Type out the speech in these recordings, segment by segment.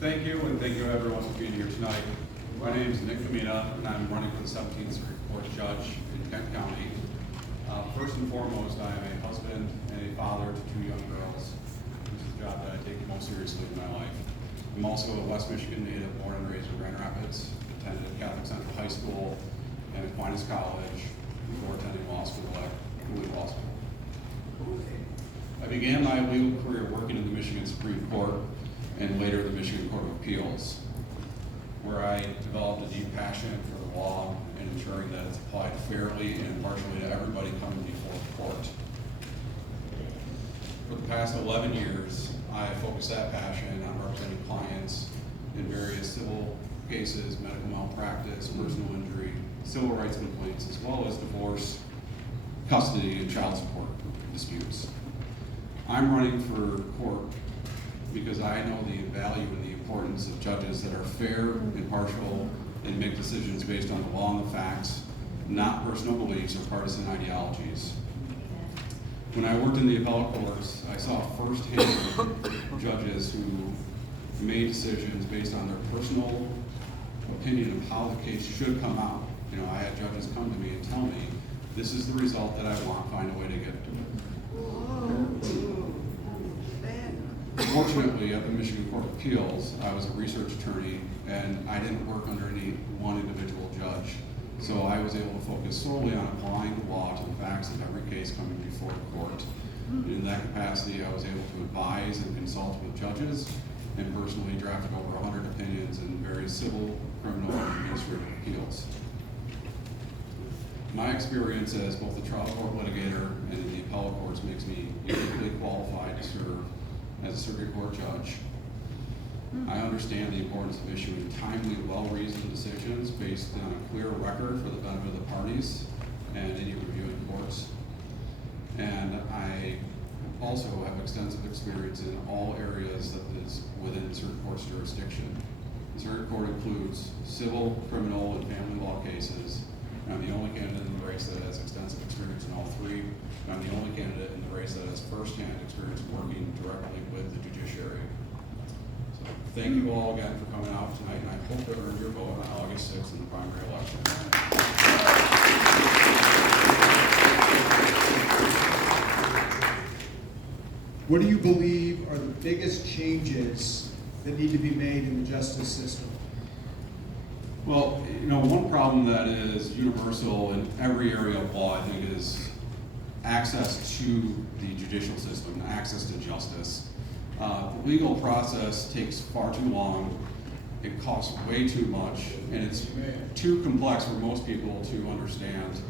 Thank you, and thank you everyone for being here tonight. My name is Nick Camina, and I'm running for the 17th Circuit Court Judge in Kent County. First and foremost, I am a husband and a father to two young girls, which is a job that I take most seriously in my life. I'm also a West Michigan native, born and raised in Grand Rapids, attended Catholic Central High School and Aquinas College before attending law school at Cooley Law School. I began my legal career working in the Michigan Supreme Court and later the Michigan Court of Appeals, where I developed a deep passion for the law and ensuring that it's applied fairly and impartially to everybody coming before the court. For the past 11 years, I focused that passion on representing clients in various civil cases, medical malpractice, personal injury, civil rights complaints, as well as divorce, custody, and child support disputes. I'm running for court because I know the value and the importance of judges that are fair, impartial, and make decisions based on the law and the facts, not personal beliefs or partisan ideologies. When I worked in the appellate courts, I saw firsthand judges who made decisions based on their personal opinion of how the case should come out. You know, I had judges come to me and tell me, this is the result that I want, find a way to get to it. Fortunately, at the Michigan Court of Appeals, I was a research attorney and I didn't work under any one individual judge. So I was able to focus solely on applying the law to the facts of every case coming before the court. In that capacity, I was able to advise and consult with judges and personally drafted over 100 opinions in various civil, criminal, and administrative appeals. My experience as both a trial court litigator and in the appellate courts makes me uniquely qualified to serve as a circuit court judge. I understand the importance of issuing timely, well-reasoned decisions based on a clear record for the benefit of the parties and any reviewing courts. And I also have extensive experience in all areas that is within the circuit court's jurisdiction. The circuit court includes civil, criminal, and family law cases. I'm the only candidate in the race that has extensive experience in all three. I'm the only candidate in the race that has firsthand experience working directly with the judiciary. So thank you all again for coming out tonight, and I hope to earn your vote on August 6th in the primary election. What do you believe are the biggest changes that need to be made in the justice system? Well, you know, one problem that is universal in every area of law, I think, is access to the judicial system, access to justice. The legal process takes far too long, it costs way too much, and it's too complex for most people to understand.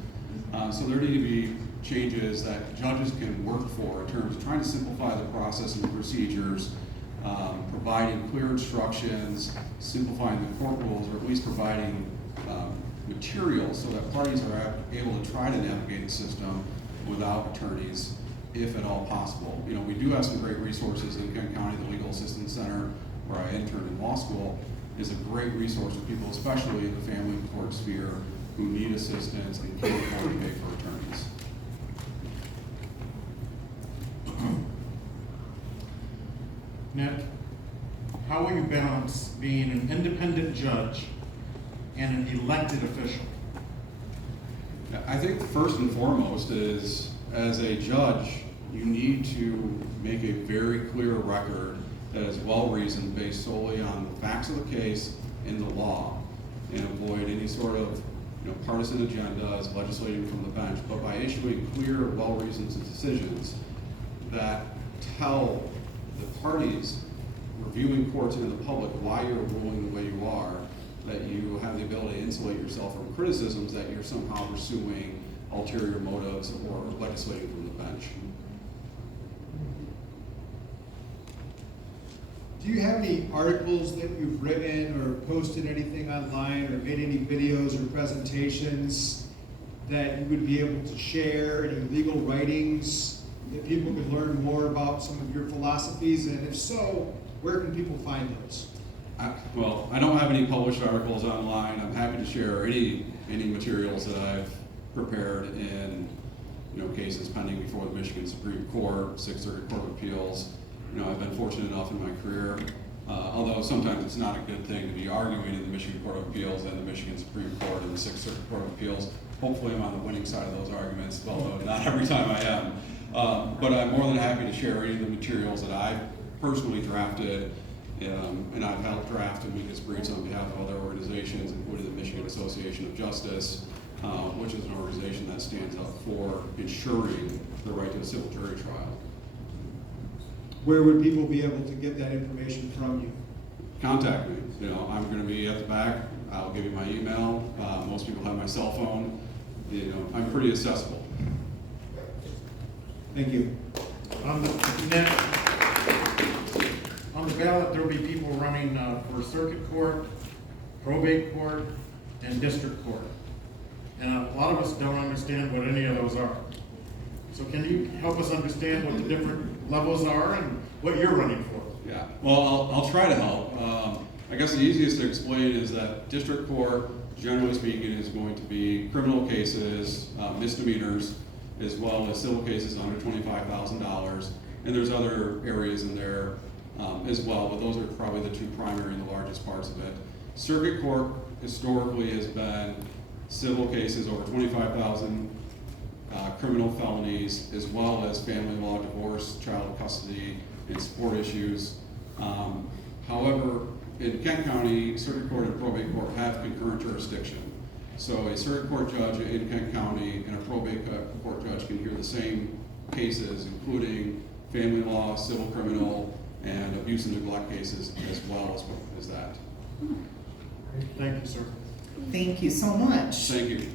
So there need to be changes that judges can work for in terms of trying to simplify the process and the procedures, providing clear instructions, simplifying the court rules, or at least providing materials so that parties are able to try to navigate the system without attorneys, if at all possible. You know, we do have some great resources in Kent County. The Legal Assistance Center, where I interned in law school, is a great resource for people, especially in the family court sphere, who need assistance and can't afford to pay for attorneys. Nick, how will you balance being an independent judge and an elected official? I think first and foremost is, as a judge, you need to make a very clear record that is well-reasoned, based solely on the facts of the case and the law, and avoid any sort of partisan agendas, legislating from the bench, but by issuing clear, well-reasoned decisions that tell the parties, reviewing courts and the public, why you're ruling the way you are, that you have the ability to insulate yourself from criticisms that you're somehow pursuing ulterior motives or legislating from the bench. Do you have any articles that you've written or posted anything online or made any videos or presentations that you would be able to share, any legal writings that people could learn more about some of your philosophies? And if so, where can people find those? Well, I don't have any published articles online. I'm happy to share any materials that I've prepared in cases pending before the Michigan Supreme Court, Sixth Circuit Court of Appeals. I've been fortunate enough in my career Although sometimes it's not a good thing to be arguing in the Michigan Court of Appeals and the Michigan Supreme Court and the Sixth Circuit Court of Appeals. Hopefully I'm on the winning side of those arguments, although not every time I am. But I'm more than happy to share any of the materials that I've personally drafted, and I've helped draft amicus briefs on behalf of other organizations, including the Michigan Association of Justice, which is an organization that stands up for ensuring the right to a civil jury trial. Where would people be able to get that information from you? Contact me. I'm going to be at the back. I'll give you my email. Most people have my cell phone. I'm pretty accessible. Thank you. On the ballot, there'll be people running for circuit court, probate court, and district court. And a lot of us don't understand what any of those are. So can you help us understand what the different levels are and what you're running for? Yeah, well, I'll try to help. I guess the easiest to explain is that district court, generally speaking, is going to be criminal cases, misdemeanors, as well as civil cases under $25,000. And there's other areas in there as well, but those are probably the two primary and the largest parts of it. Circuit court historically has been civil cases over $25,000, criminal felonies, as well as family law, divorce, child custody, and support issues. However, in Kent County, circuit court and probate court have concurrent jurisdiction. So a circuit court judge in Kent County and a probate court judge can hear the same cases, including family law, civil criminal, and abuse and neglect cases, as well as that. Thank you, sir. Thank you so much. Thank you.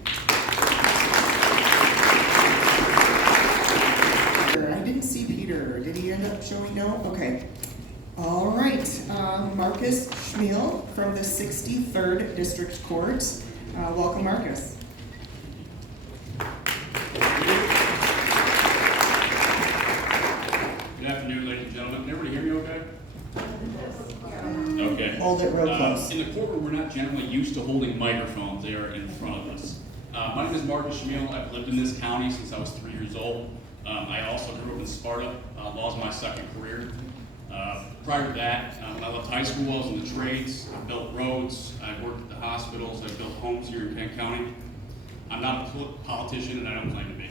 I didn't see Peter. Did he end up showing? No? Okay. All right. Marcus Schmiel from the 63rd District Court. Welcome, Marcus. Good afternoon, ladies and gentlemen. Can everybody hear me okay? Okay. Hold it real close. In the courtroom, we're not generally used to holding microphones. They are in front of us. My name is Marcus Schmiel. I've lived in this county since I was 3 years old. I also grew up in Sparta. Law is my second career. Prior to that, when I left high school, I was in the trades. I built roads. I worked at the hospitals. I built homes here in Kent County. I'm not a politician, and I don't claim to be.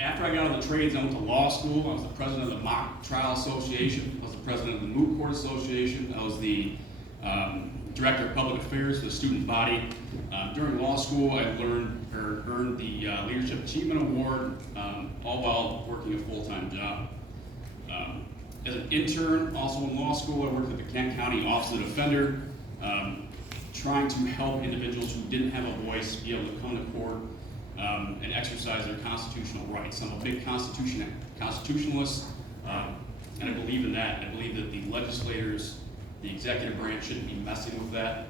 After I got out of the trades, I went to law school. I was the president of the Mock Trial Association. I was the president of the Moot Court Association. I was the director of public affairs for the student body. During law school, I earned the Leadership Achievement Award, all while working a full-time job. As an intern, also in law school, I worked at the Kent County Office of the Defender, trying to help individuals who didn't have a voice be able to come to court and exercise their constitutional rights. I'm a big constitutionalist, and I believe in that. I believe that the legislators, the executive branch, shouldn't be messing with that.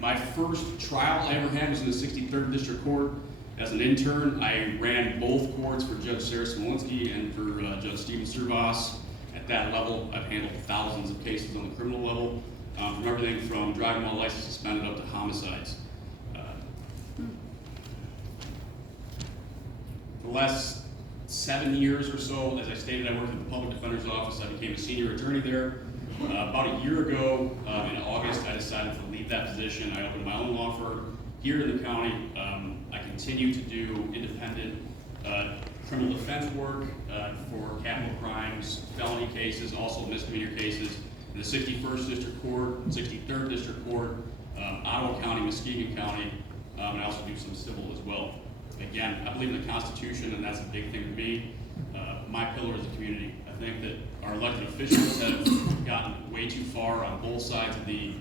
My first trial I ever had was in the 63rd District Court. As an intern, I ran both courts for Judge Sarah Smolinski and for Judge Steven Servas. At that level, I've handled thousands of cases on the criminal level, from everything from driving while license suspended up to homicides. For the last 7 years or so, as I stated, I worked at the Public Defender's Office. I became a senior attorney there. About a year ago, in August, I decided to leave that position. I opened my own law firm here in the county. I continue to do independent criminal defense work for capital crimes, felony cases, also misdemeanor cases in the 61st District Court, 63rd District Court, Ottawa County, Muskegon County, and I also do some civil as well. Again, I believe in the Constitution, and that's a big thing to me. My pillar is the community. I think that our elected officials have gotten way too far on both sides of the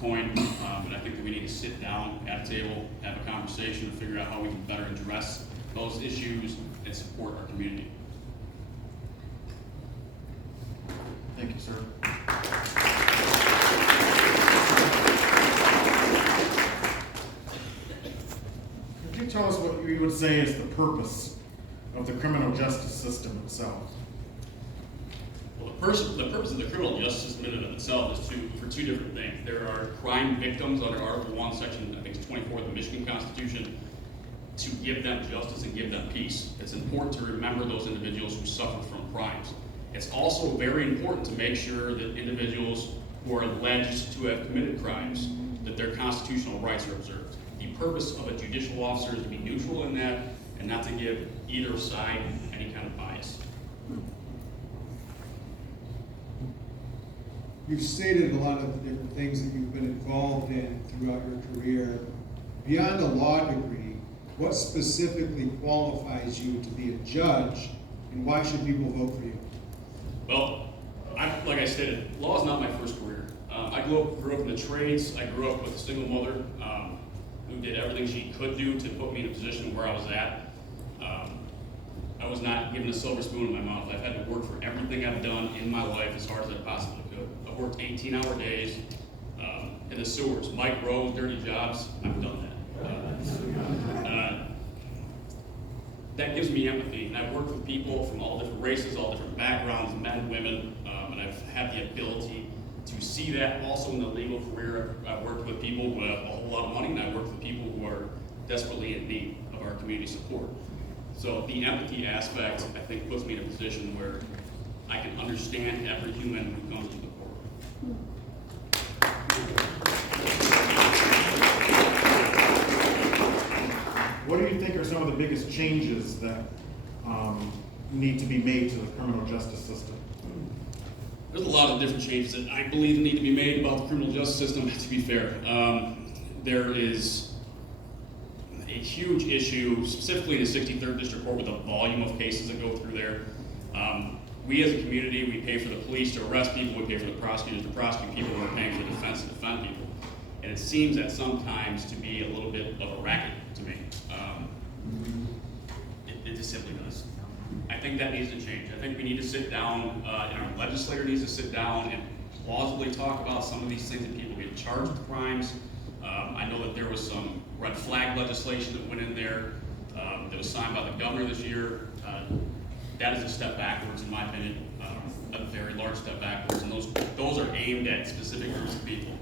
coin, but I think that we need to sit down at a table, have a conversation, and figure out how we can better address those issues and support our community. Thank you, sir. Could you tell us what you would say is the purpose of the criminal justice system itself? Well, the purpose of the criminal justice system in and of itself is for two different things. There are crime victims under Article 1, Section, I think it's 24 of the Michigan Constitution. to give them justice and give them peace. It's important to remember those individuals who suffer from crimes. It's also very important to make sure that individuals who are alleged to have committed crimes, that their constitutional rights are observed. The purpose of a judicial officer is to be neutral in that and not to give either side any kind of bias. You've stated a lot of the different things that you've been involved in throughout your career. Beyond a law degree, what specifically qualifies you to be a judge, and why should people vote for you? Well, like I stated, law is not my first career. I grew up in the trades. I grew up with a single mother who did everything she could do to put me in a position where I was at. I was not given a silver spoon in my mouth. I've had to work for everything I've done in my life as hard as I possibly could. I've worked 18-hour days in the sewers, micros, dirty jobs. I've done that. That gives me empathy, and I've worked with people from all different races, all different backgrounds, men, women, and I've had the ability to see that also in the legal career. I've worked with people who have a whole lot of money, and I've worked with people who are desperately in need of our community support. So the empathy aspect, I think, puts me in a position where I can understand every human who comes to the court. What do you think are some of the biggest changes that need to be made to the criminal justice system? There's a lot of different changes that I believe need to be made about the criminal justice system, to be fair. There is a huge issue, specifically in the 63rd District Court, with the volume of cases that go through there. We as a community, we pay for the police to arrest people, we pay for the prosecutors to prosecute people, we're paying for the defense to defend people. And it seems that sometimes to be a little bit of a racket to me. It just simply does. I think that needs to change. I think we need to sit down, and our legislator needs to sit down and plausibly talk about some of these things that people get charged with crimes. I know that there was some red flag legislation that went in there that was signed by the governor this year. That is a step backwards, in my opinion, a very large step backwards, and those are aimed at specific groups of people.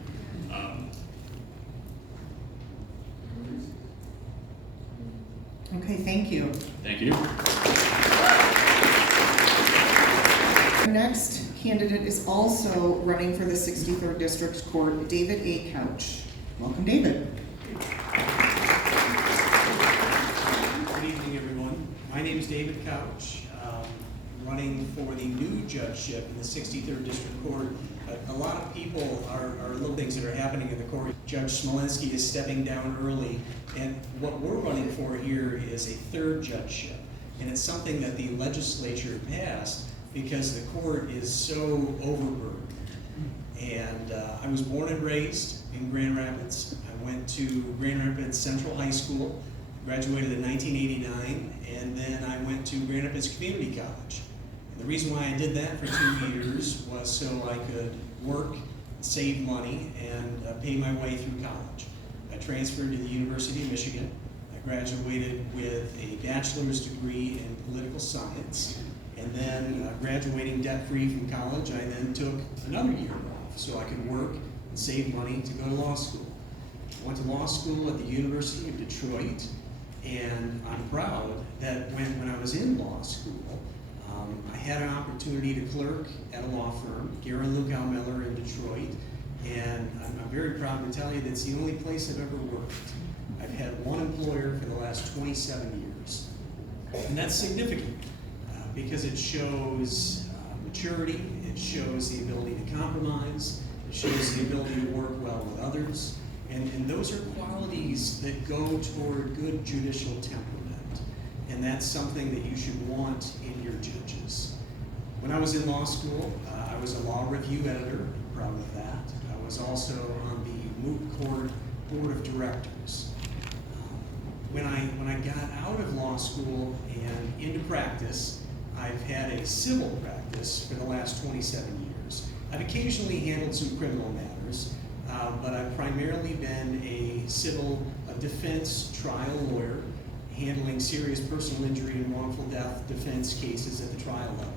Okay, thank you. Thank you. Our next candidate is also running for the 63rd District Court, David A. Couch. Welcome, David. Good evening, everyone. My name is David Couch. Running for the new judgeship in the 63rd District Court. A lot of people are little things that are happening in the court. Judge Smolenski is stepping down early, and what we're running for here is a third judgeship. And it's something that the legislature passed because the court is so overburdened. And I was born and raised in Grand Rapids. I went to Grand Rapids Central High School, graduated in 1989, and then I went to Grand Rapids Community College. And the reason why I did that for 2 years was so I could work, save money, and pay my way through college. I transferred to the University of Michigan. I graduated with a bachelor's degree in political science, and then graduating debt-free from college, I then took another year off so I could work and save money to go to law school. I went to law school at the University of Detroit, and I'm proud that when I was in law school, I had an opportunity to clerk at a law firm, Garen Lugow Miller in Detroit, and I'm very proud to tell you that's the only place I've ever worked. I've had one employer for the last 27 years, and that's significant because it shows maturity, it shows the ability to compromise, it shows the ability to work well with others, and those are qualities that go toward good judicial temperament. And that's something that you should want in your judges. When I was in law school, I was a law review editor, I'm proud of that. I was also on the Moot Court Board of Directors. When I got out of law school and into practice, I've had a civil practice for the last 27 years. I've occasionally handled some criminal matters, but I've primarily been a civil defense trial lawyer, handling serious personal injury and wrongful death defense cases at the trial level.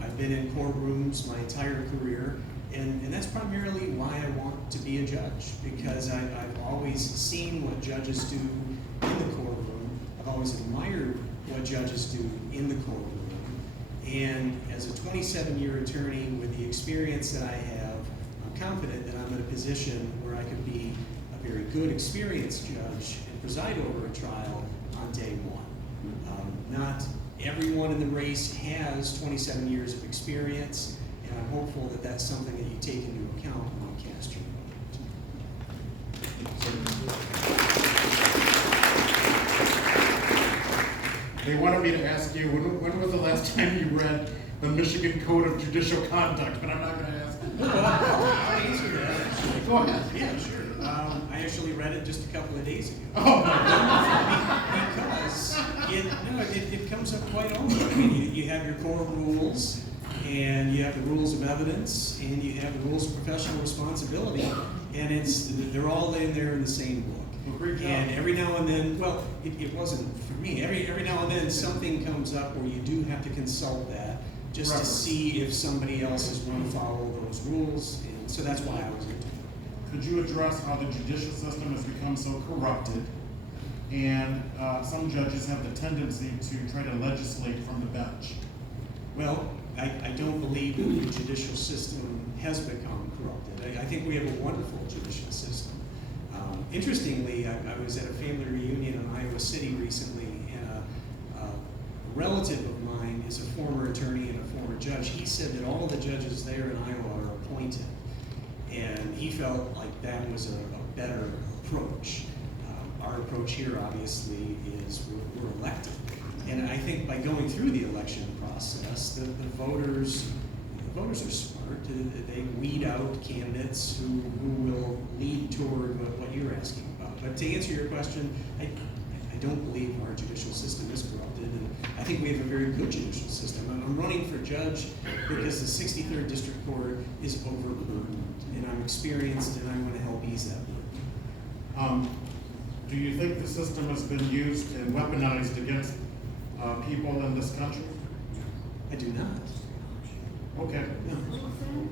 I've been in courtrooms my entire career, and that's primarily why I want to be a judge, because I've always seen what judges do in the court always admired what judges do in the courtroom. And as a 27-year attorney with the experience that I have, I'm confident that I'm in a position where I could be a very good, experienced judge and preside over a trial on day one. Not everyone in the race has 27 years of experience, and I'm hopeful that that's something that you take into account when you cast your vote. They wanted me to ask you, when was the last time you read the Michigan Code of Judicial Conduct, but I'm not going to ask you. I'll answer that. Go ahead. Yeah, sure. I actually read it just a couple of days ago. Oh, Because it comes up quite often. I mean, you have your core rules, and you have the rules of evidence, and you have the rules of professional responsibility, and they're all in there in the same book. well, great job. And every now and then, well, it wasn't for me. Every now and then something comes up where you do have to consult that just to Right. see if somebody else is going to follow those rules. And so that's why I was into it. Could you address how the judicial system has become so corrupted, and some judges have the tendency to try to legislate from the bench? Well, I don't believe that the judicial system has become corrupted. I think we have a wonderful judicial system. Interestingly, I was at a family reunion in Iowa City recently, and a relative of mine is a former attorney and a former judge. He said that all the judges there in Iowa are appointed, and he felt like that was a better approach. Our approach here, obviously, is we're elected. And I think by going through the election process, the voters are smart. They weed out candidates who will lead toward what you're asking about. But to answer your question, I don't believe our judicial system is corrupted, and I think we have a very good judicial system. I'm running for judge because the 63rd District Court is overburdened, and I'm experienced, and I want to help ease that burden. Do you think the system has been used and weaponized against people in this country? I do not. Okay. No.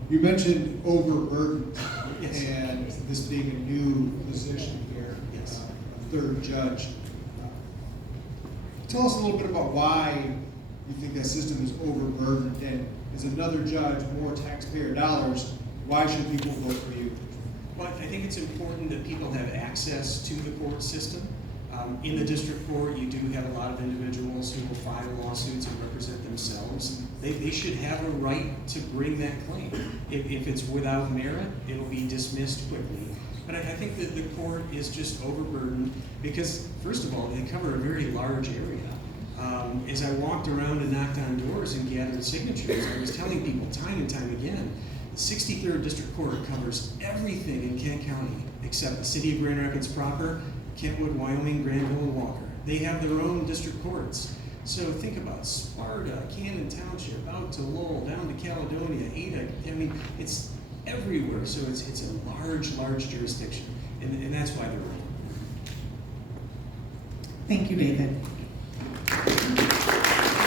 You mentioned overburdened, Yes. and this being a new position here, Yes. a third judge. Tell us a little bit about why you think that system is overburdened, and as another judge, more taxpayer dollars, why should people vote for you? Well, I think it's important that people have access to the court system. In the district court, you do have a lot of individuals who will file lawsuits and represent themselves. They should have a right to bring that claim. If it's without merit, it'll be dismissed quickly. But I think that the court is just overburdened because, first of all, they cover a very large area. As I walked around and knocked on doors and gathered signatures, I was telling people time and time again, the 63rd District Court covers everything in Kent County except the city of Grand Rapids proper, Kentwood, Wyoming, Granville, and Walker. They have their own district courts. So think about Sparta, Cannon Township, out to Lowell, down to Caledonia, Ada. I mean, it's everywhere. So it's a large jurisdiction, and that's why they're running. Thank you, David.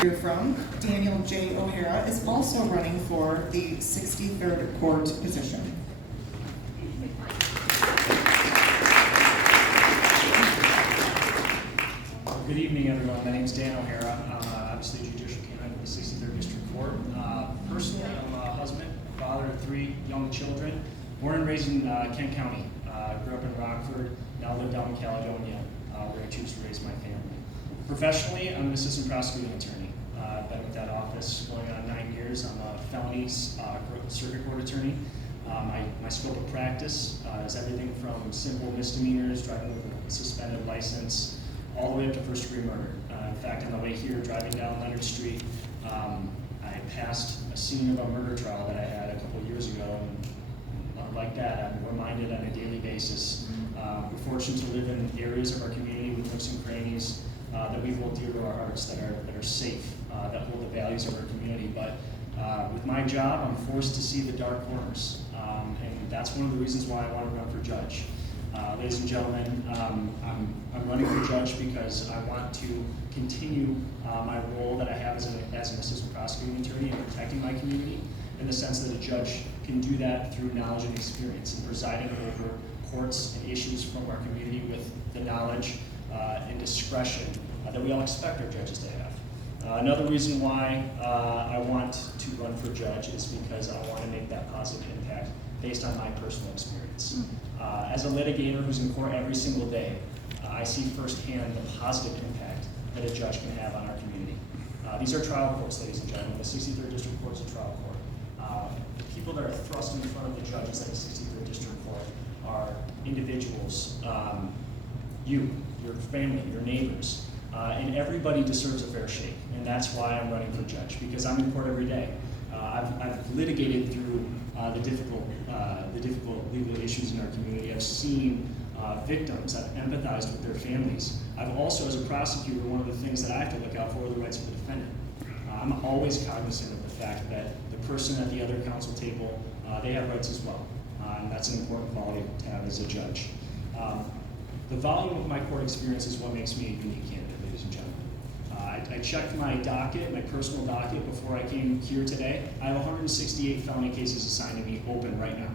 You're from Daniel J. O'Hara is also running for the 63rd Court position. Good evening, everyone. My name is Dan O'Hara. I'm obviously a judicial candidate of the 63rd District Court. Personally, I'm a husband, father of 3 young children, born and raised in Kent County. Grew up in Rockford, now live down in Caledonia, where I choose to raise my family. Professionally, I'm an assistant prosecuting attorney. I've been with that office going on 9 years. I'm a felonies circuit court attorney. My scope of practice is everything from simple misdemeanors, driving with a suspended license, all the way up to first-degree murder. In fact, on the way here, driving down Leonard Street, I passed a scene of a murder trial that I had a couple of years ago, and like that, I'm reminded on a daily basis. We're fortunate to live in areas of our community with nooks and crannies that we hold dear to our hearts, that are safe, that hold the values of our community. But with my job, I'm forced to see the dark corners, and that's one of the reasons why I want to run for judge. Ladies and gentlemen, I'm running for judge because I want to continue my role that I have as an assistant prosecuting attorney in protecting my community, in the sense that a judge can do that through knowledge and experience and presiding over courts and issues from our community with the knowledge and discretion that that we all expect our judges to have. Another reason why I want to run for judge is because I want to make that positive impact based on my personal experience. As a litigator who's in court every single day, I see firsthand the positive impact that a judge can have on our community. These are trial courts, ladies and gentlemen. The 63rd District Court is a trial court. The people that are thrust in front of the judges at the 63rd District Court are individuals, you, your family, your neighbors, and everybody deserves a fair shake. And that's why I'm running for judge, because I'm in court every day. I've litigated through the difficult legal issues in our community. I've seen victims. I've empathized with their families. I've also, as a prosecutor, one of the things that I have to look out for are the rights of the defendant. I'm always cognizant of the fact that the person at the other counsel table, they have rights as well. And that's an important quality to have as a judge. The volume of my court experience is what makes me a unique candidate, ladies and gentlemen. I checked my docket, my personal docket, before I came here today. I have 168 felony cases assigned to me open right now.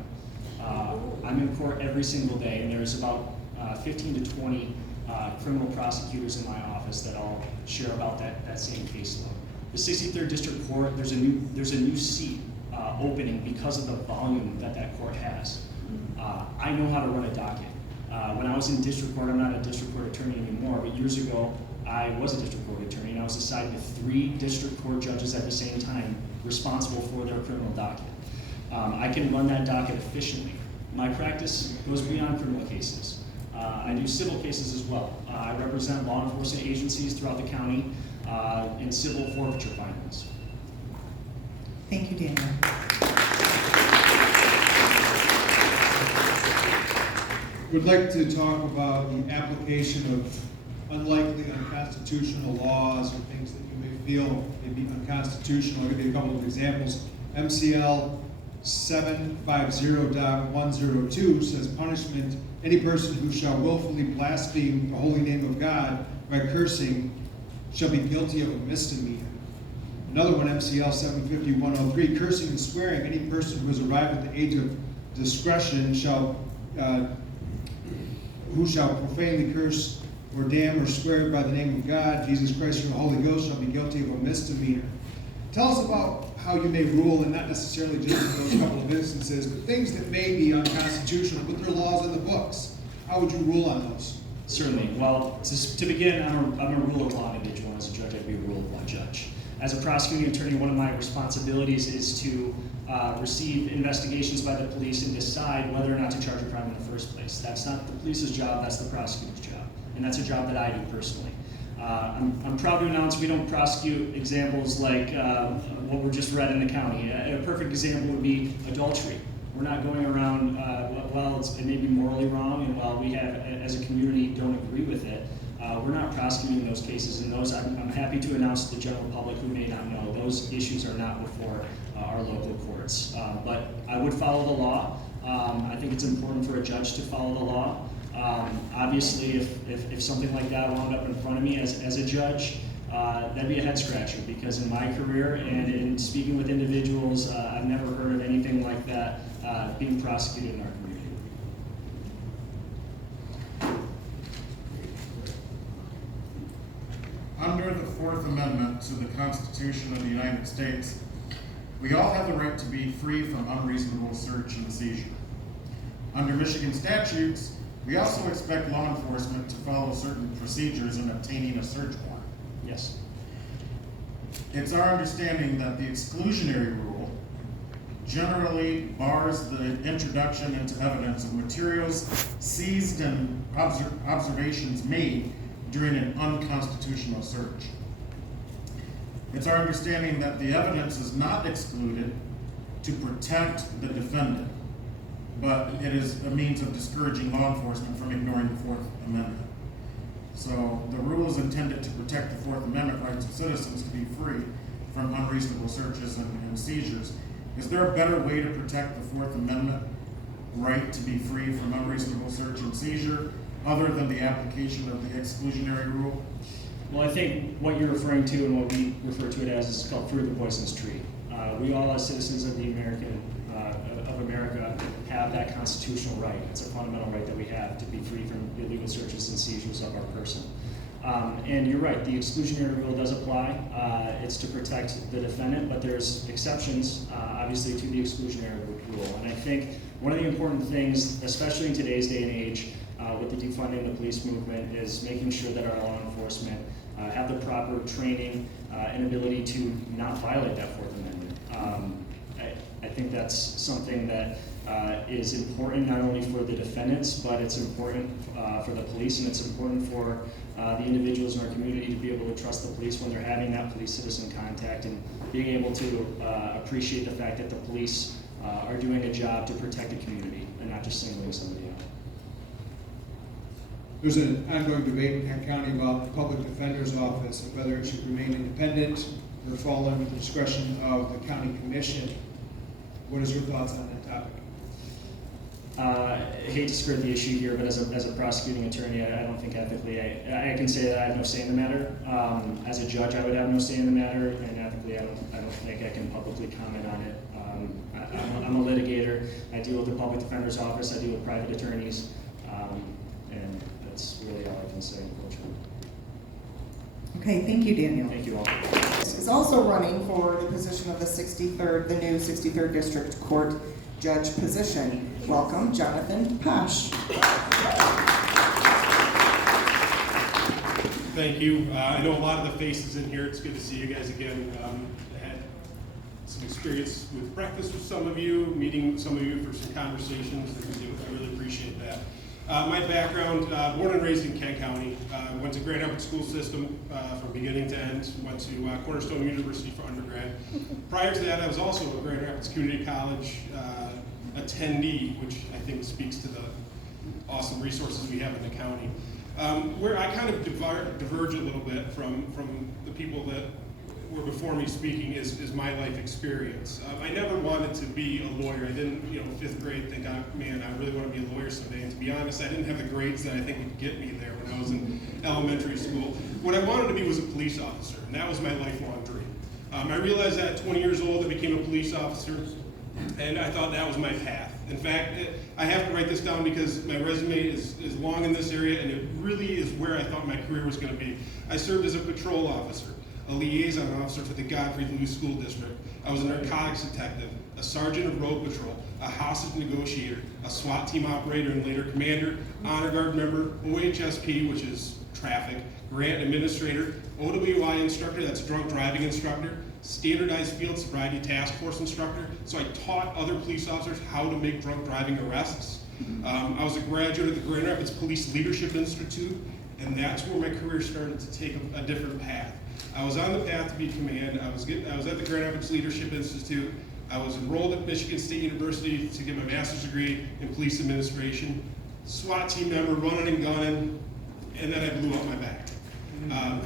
I'm in court every single day, and there's about 15 to 20 criminal prosecutors in my office that all share about that same caseload. The 63rd District Court, there's a new seat opening because of the volume that court has. I know how to run a docket. When I was in district court, I'm not a district court attorney anymore, but years ago, I was a district court attorney, and I was assigned to 3 district court judges at the same time, responsible for their criminal docket. I can run that docket efficiently. My practice goes beyond criminal cases. I do civil cases as well. I represent law enforcement agencies throughout the county in civil forfeiture findings. Thank you, Daniel. Would like to talk about the application of unlikely unconstitutional laws or things that you may feel may be unconstitutional. I'll give you a couple of examples. MCL 750.102 says punishment, any person who shall willfully blaspheme the holy name of God by cursing shall be guilty of a misdemeanor. Another one, MCL 750.103, cursing and swearing, any person who has arrived at the age of discretion who shall profanely curse or damn or swear by the name of God, Jesus Christ, or the Holy Ghost shall be guilty of a misdemeanor. Tell us about how you may rule, and not necessarily just in those couple of instances, but things that may be unconstitutional, but there are laws in the books. How would you rule on those? Certainly. Well, to begin, I'm a rule of law individual. As a judge, I'd be a rule of law judge. As a prosecuting attorney, one of my responsibilities is to receive investigations by the police and decide whether or not to charge a crime in the first place. That's not the police's job, that's the prosecutor's job. And that's a job that I do personally. I'm proud to announce we don't prosecute examples like what were just read in the county. A perfect example would be adultery. We're not going around, it may be morally wrong, and while we have, as a community, don't agree with it, we're not prosecuting those cases, and those, I'm happy to announce to the general public who may not know, those issues are not before our local courts. But I would follow the law. I think it's important for a judge to follow the law. Obviously, if something like that wound up in front of me as a judge, that'd be a head scratcher, because in my career and in speaking with individuals, I've never heard of anything like that being prosecuted in our community. Under the Fourth Amendment to the Constitution of the United States, we all have the right to be free from unreasonable search and seizure. Under Michigan statutes, we also expect law enforcement to follow certain procedures in obtaining a search warrant. Yes. It's our understanding that the exclusionary rule generally bars the introduction into evidence of materials seized and observations made during an unconstitutional search. It's our understanding that the evidence is not excluded to protect the defendant, but it is a means of discouraging law enforcement from ignoring the Fourth Amendment. So the rule is intended to protect the Fourth Amendment rights of citizens to be free from unreasonable searches and seizures. Is there a better way to protect the Fourth Amendment right to be free from unreasonable search and seizure other than the application of the exclusionary rule? Well, I think what you're referring to and what we refer to it as is called fruit of the poisonous tree. We all, as citizens of America, have that constitutional right. It's a fundamental right that we have to be free from illegal searches and seizures of our person. And you're right, the exclusionary rule does apply. It's to protect the defendant, but there's exceptions, obviously, to the exclusionary rule. And I think one of the important things, especially in today's day and age, with the defunding the police movement, is making sure that our law enforcement have the proper training and ability to not violate that Fourth Amendment. I think that's something that is important not only for the defendants, but it's important for the police, and it's important for the individuals in our community to be able to trust the police when they're having that police-citizen contact, and being able to appreciate the fact that the police are doing a job to protect the community and not just singling somebody out. There's an ongoing debate in Kent County about the public defender's office and whether it should remain independent or fall under the discretion of the county commission. What is your thoughts on that topic? I hate to skirt the issue here, but as a prosecuting attorney, I don't think ethically I can say that I have no say in the matter. As a judge, I would have no say in the matter, and ethically, I don't think I can publicly comment on it. I'm a litigator. I deal with the public defender's office. I deal with private attorneys, and that's really all I can say, unfortunately. Okay, thank you, Daniel. Thank you all. Is also running for the position of the new 63rd District Court Judge position. Welcome, Jonathan Pash. Thank you. I know a lot of the faces in here. It's good to see you guys again. I had some experience with breakfast with some of you, meeting some of you for some conversations. I really appreciate that. My background, born and raised in Kent County. Went to Grand Rapids School System from beginning to end. Went to Cornerstone University for undergrad. Prior to that, I was also a Grand Rapids Community College attendee, which I think speaks to the awesome resources we have in the county. Where I kind of diverge a little bit from the people that were before me speaking is my life experience. I never wanted to be a lawyer. I didn't, fifth grade think, man, I really want to be a lawyer someday. And to be honest, I didn't have the grades that I think would get me there when I was in elementary school. What I wanted to be was a police officer, and that was my lifelong dream. I realized that at 20 years old, I became a police officer, and I thought that was my path. In fact, I have to write this down because my resume is long in this area, and it really is where I thought my career was going to be. I served as a patrol officer, a liaison officer for the Godfrey Lewis School District. I was a narcotics detective, a sergeant of road patrol, a hostage negotiator, a SWAT team operator and later commander, honor guard member, OHSP, which is traffic, grant administrator, OWI instructor, that's drunk driving instructor, standardized field sobriety task force instructor. So I taught other police officers how to make drunk driving arrests. I was a graduate of the Grand Rapids Police Leadership Institute, and that's where my career started to take a different path. I was on the path to be command. I was at the Grand Rapids Leadership Institute. I was enrolled at Michigan State University to get my master's degree in police administration. SWAT team member, running and gunning, and then I blew up my back.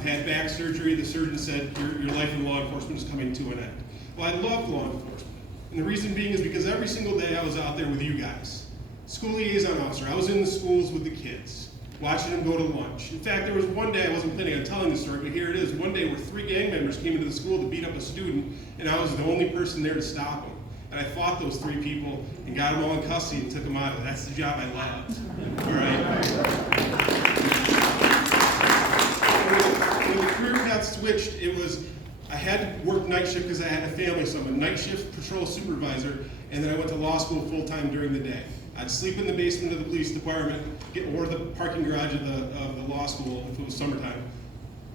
Had back surgery. The surgeon said, your life in law enforcement is coming to an end. Well, I loved law enforcement. And the reason being is because every single day I was out there with you guys. School liaison officer, I was in the schools with the kids, watching them go to lunch. In fact, there was one day, I wasn't planning on telling the story, but here it is. One day where 3 gang members came into the school to beat up a student, and I was the only person there to stop them. And I fought those 3 people and got them all in custody and took them out of it. That's the job I loved. All right? When the career path switched, I had to work night shift because I had a family, so I'm a night shift patrol supervisor, and then I went to law school full-time during the day. I'd sleep in the basement of the police department, or the parking garage of the law school if it was summertime,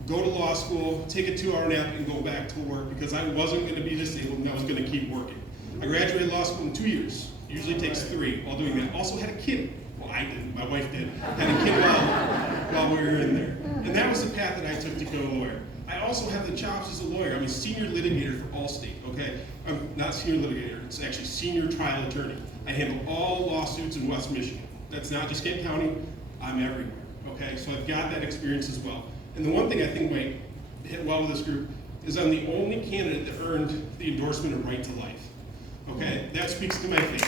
go to law school, take a 2-hour nap, and go back to work because I wasn't going to be disabled and I was going to keep working. I graduated law school in 2 years. Usually takes 3 while doing that. Also had a kid. Well, I didn't. My wife did. Had a kid while we were in there. And that was the path that I took to become a lawyer. I also have the chops as a lawyer. I'm a senior litigator for Allstate, okay? I'm not senior litigator, it's actually senior trial attorney. I handle all lawsuits in West Michigan. That's not just Kent County, I'm everywhere, okay? So I've got that experience as well. And the one thing I think might hit well with this group is I'm the only candidate that earned the endorsement of right to life, okay? That speaks to my faith.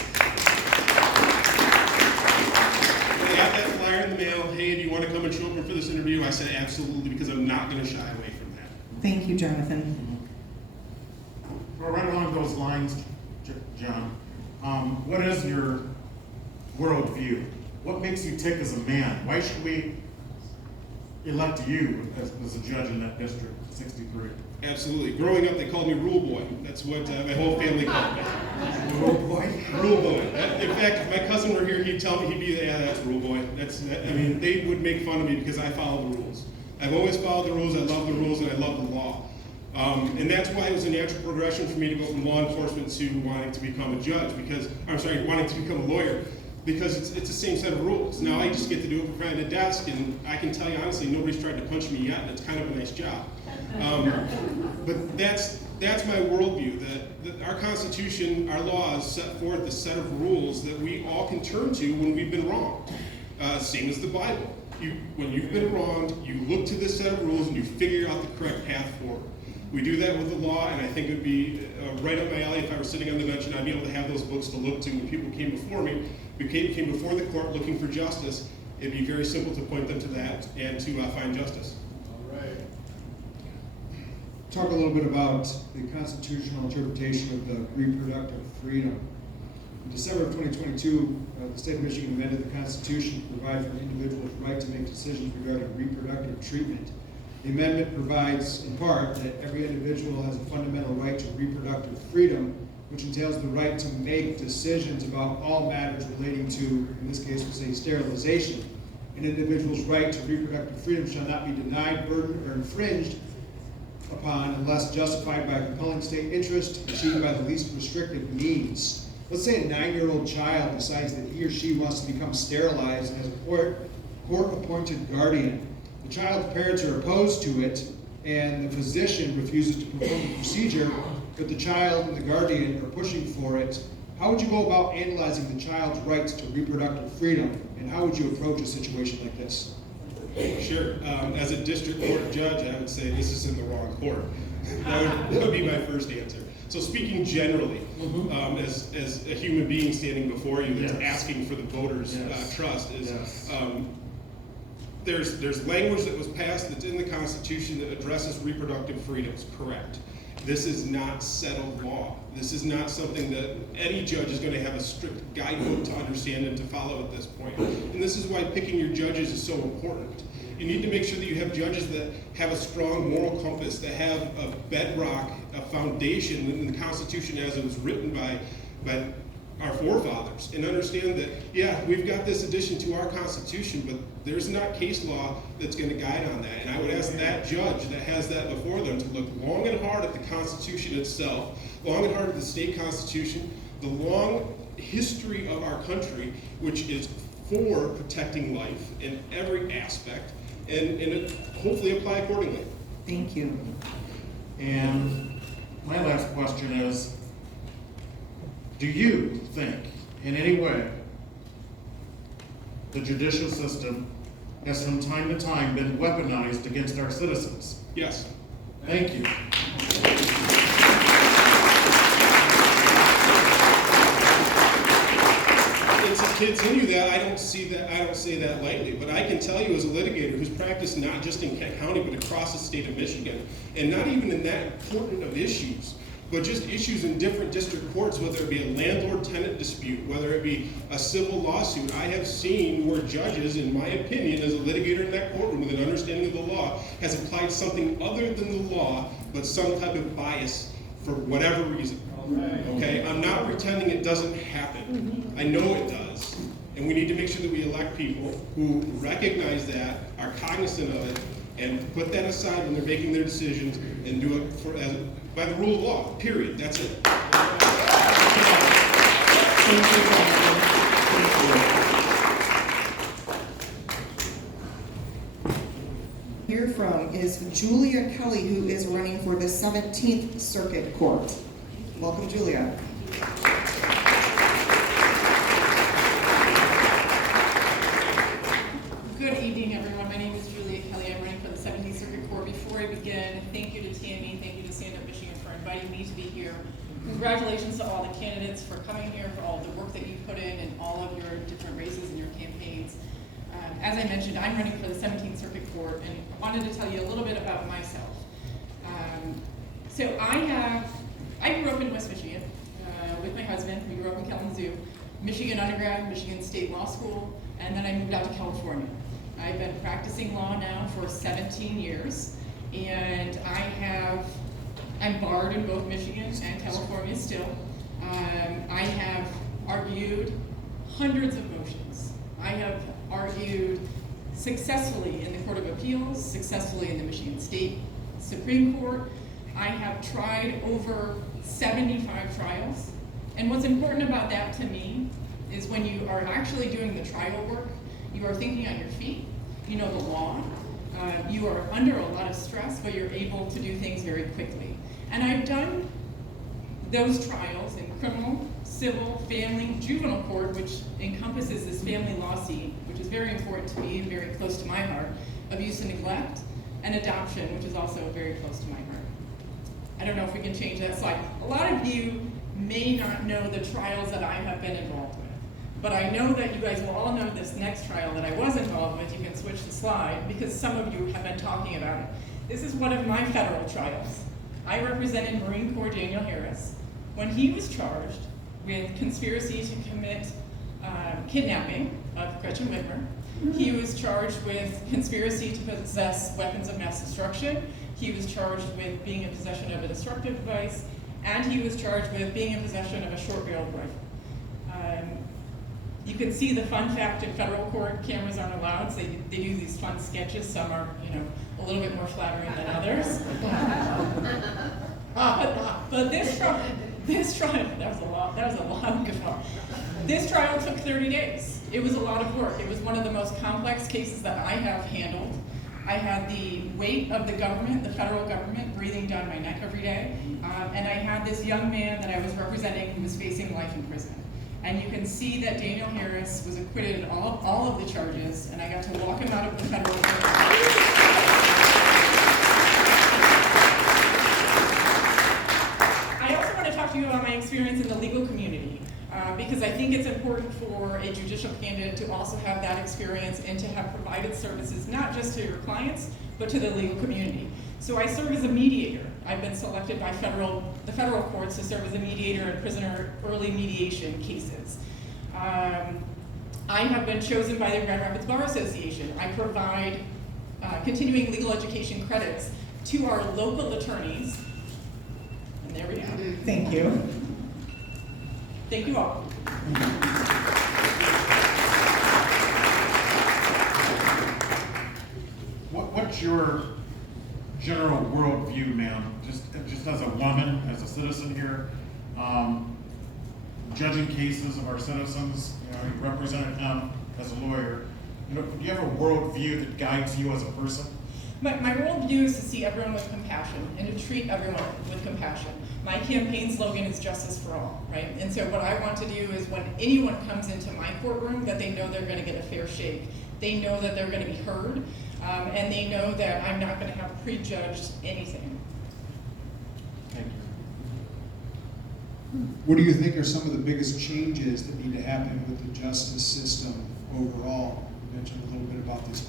When I got that flyer in the mail, hey, do you want to come and show up for this interview? I said absolutely, because I'm not going to shy away from that. Thank you, Jonathan. Well, right along those lines, John, what is your worldview? What makes you tick as a man? Why should we elect you as a judge in that district, 63? Absolutely. Growing up, they called me Rule Boy. That's what my whole family called me. Rule boy? Rule Boy. In fact, if my cousin were here, he'd tell me, he'd be, yeah, that's Rule Boy. I mean, they would make fun of me because I follow the rules. I've always followed the rules. I love the rules, and I love the law. And that's why it was a natural progression for me to go from law enforcement to wanting to become a judge, wanting to become a lawyer, because it's the same set of rules. Now I just get to do it behind a desk, and I can tell you honestly, nobody's tried to punch me yet, and it's kind of a nice job. But that's my worldview, that our Constitution, our laws set forth a set of rules that we all can turn to when we've been wronged. Same as the Bible. When you've been wronged, you look to this set of rules and you figure out the correct path forward. We do that with the law, and I think it would be right up my alley if I were sitting on the bench and I'd be able to have those books to look to when people came before me, who came before the court looking for justice. It'd be very simple to point them to that and to find justice. All right. Talk a little bit about the constitutional interpretation of the reproductive freedom. In December of 2022, the state of Michigan amended the Constitution to provide for an individual's right to make decisions regarding reproductive treatment. The amendment provides, in part, that every individual has a fundamental right to reproductive freedom, which entails the right to make decisions about all matters relating to, in this case, we'll say sterilization. An individual's right to reproductive freedom shall not be denied, burdened, or infringed upon unless justified by a compelling state interest achieved by the least restrictive means. Let's say a 9-year-old child decides that he or she wants to become sterilized and has a court-appointed guardian. The child's parents are opposed to it, and the physician refuses to perform the procedure, but the child and the guardian are pushing for it. How would you go about analyzing the child's rights to reproductive freedom, and how would you approach a situation like this? Sure. As a district court judge, I would say this is in the wrong court. That would be my first answer. So speaking generally, as a human being standing before you that's asking for the voters' trust, there's language that was passed that's in the Constitution that addresses reproductive freedoms, correct. This is not settled law. This is not something that any judge is going to have a strict guidebook to understand and to follow at this point. And this is why picking your judges is so important. You need to make sure that you have judges that have a strong moral compass, that have a bedrock, a foundation in the Constitution as it was written by our forefathers, and understand that, yeah, we've got this addition to our Constitution, but there's not case law that's going to guide on that. And I would ask that judge that has that before them to look long and hard at the Constitution itself, long and hard at the state Constitution, the long history of our country, which is for protecting life in every aspect, and hopefully apply accordingly. Thank you. And my last question is, do you think in any way the judicial system has from time to time been weaponized against our citizens? Yes. Thank you. To continue that, I don't say that lightly, but I can tell you as a litigator who's practiced not just in Kent County, but across the state of Michigan, and not even in that important of issues, but just issues in different district courts, whether it be a landlord-tenant dispute, whether it be a civil lawsuit. I have seen where judges, in my opinion, as a litigator in that courtroom with an understanding of the law, has applied something other than the law, but some type of bias for whatever reason. Okay? I'm not pretending it doesn't happen. I know it does. And we need to make sure that we elect people who recognize that, are cognizant of it, and put that aside when they're making their decisions and do it by the rule of law, period. That's it. Hear from is Julia Kelly, who is running for the 17th Circuit Court. Welcome, Julia. Good evening, everyone. My name is Julia Kelly. I'm running for the 17th Circuit Court. Before I begin, thank you to Tammy, thank you to Stand Up Michigan for inviting me to be here. Congratulations to all the candidates for coming here, for all the work that you put in and all of your different races and your campaigns. As I mentioned, I'm running for the 17th Circuit Court and wanted to tell you a little bit about myself. So I grew up in West Michigan with my husband. We grew up in Kalamazoo, Michigan undergrad, Michigan State Law School, and then I moved out to California. I've been practicing law now for 17 years, and I'm barred in both Michigan and California still. I have argued hundreds of motions. I have argued successfully in the Court of Appeals, successfully in the Michigan State Supreme Court. I have tried over 75 trials. And what's important about that to me is when you are actually doing the trial work, you are thinking on your feet, you know the law, you are under a lot of stress, but you're able to do things very quickly. And I've done those trials in criminal, civil, family, juvenile court, which encompasses this family law scene, which is very important to me and very close to my heart, abuse and neglect, and adoption, which is also very close to my heart. I don't know if we can change that slide. A lot of you may not know the trials that I have been involved with, but I know that you guys will all know this next trial that I was involved with. You can switch the slide because some of you have been talking about it. This is one of my federal trials. I represented Marine Corps Daniel Harris when he was charged with conspiracy to commit kidnapping of Gretchen Whitmer. He was charged with conspiracy to possess weapons of mass destruction. He was charged with being in possession of a destructive device, and he was charged with being in possession of a short-barreled rifle. You can see the fun fact in federal court, cameras aren't allowed, so they do these fun sketches. Some are, a little bit more flattering than others. But this trial, that was a lot of guitar. This trial took 30 days. It was a lot of work. It was one of the most complex cases that I have handled. I had the weight of the government, the federal government, breathing down my neck every day. And I had this young man that I was representing who was facing life in prison. And you can see that Daniel Harris was acquitted of all of the charges, and I got to walk him out of the federal court. I also want to talk to you about my experience in the legal community, because I think it's important for a judicial candidate to also have that experience and to have provided services, not just to your clients, but to the legal community. So I serve as a mediator. I've been selected by the federal courts to serve as a mediator in prisoner early mediation cases. I have been chosen by the Grand Rapids Bar Association. I provide continuing legal education credits to our local attorneys. And there we go. Thank you. Thank you all. What's your general worldview, ma'am? Just as a woman, as a citizen here, judging cases of our citizens, you represented him as a lawyer. Do you have a worldview that guides you as a person? My worldview is to see everyone with compassion and to treat everyone with compassion. My campaign slogan is justice for all, right? And so what I want to do is when anyone comes into my courtroom, that they know they're going to get a fair shake. They know that they're going to be heard, and they know that I'm not going to have prejudged anything. Thank you. What do you think are some of the biggest changes that need to happen with the justice system overall? You mentioned a little bit about this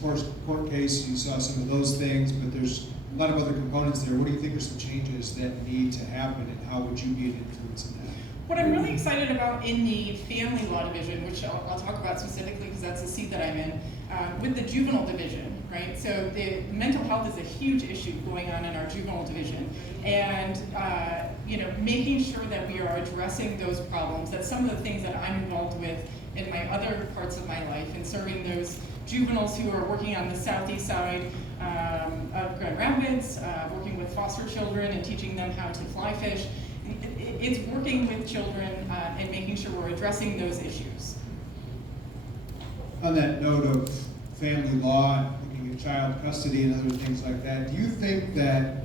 court case. You saw some of those things, but there's a lot of other components there. What do you think are some changes that need to happen, and how would you be an influence in that? What I'm really excited about in the family law division, which I'll talk about specifically because that's the seat that I'm in, with the juvenile division, right? So the mental health is a huge issue going on in our juvenile division, and making sure that we are addressing those problems. That's some of the things that I'm involved with in my other parts of my life, and serving those juveniles who are working on the southeast side of Grand Rapids, working with foster children and teaching them how to fly fish. It's working with children and making sure we're addressing those issues. On that note of family law, looking at child custody and other things like that, do you think that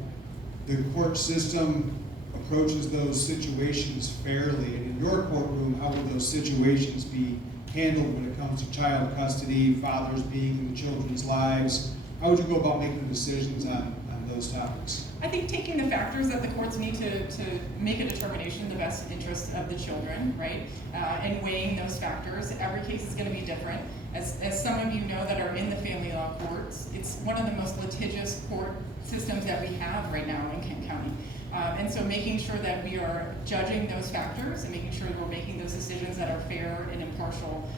the court system approaches those situations fairly? And in your courtroom, how would those situations be handled when it comes to child custody, fathers being in the children's lives? How would you go about making decisions on those topics? I think taking the factors that the courts need to make a determination in the best interest of the children, right? And weighing those factors. Every case is going to be different. As some of you know that are in the family law courts, it's one of the most litigious court systems that we have right now in Kent County. And so making sure that we are judging those factors and making sure that we're making those decisions that are fair and impartial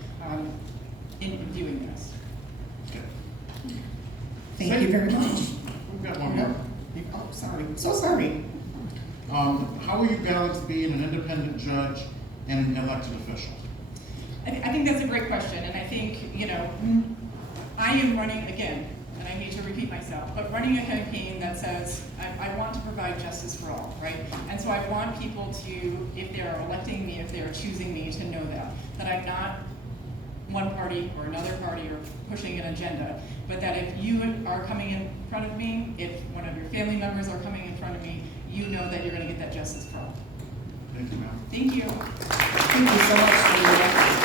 in viewing this. Okay. Thank you very much. We've got one more. Oh, sorry, so sorry. How will you balance being an independent judge and an elected official? I think that's a great question, and I think, you know, I am running, again, and I hate to repeat myself, but running a campaign that says, I want to provide justice for all, right? And so I want people to, if they're electing me, if they're choosing me, to know that I'm not one party or another party or pushing an agenda, but that if you are coming in front of me, if one of your family members are coming in front of me, you know that you're gonna get that justice for all. Thank you, ma'am. Thank you. Thank you so much for your efforts.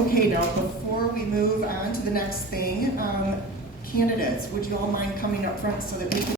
Okay, now before we move on to the next thing, candidates, would you all mind coming up front so that we can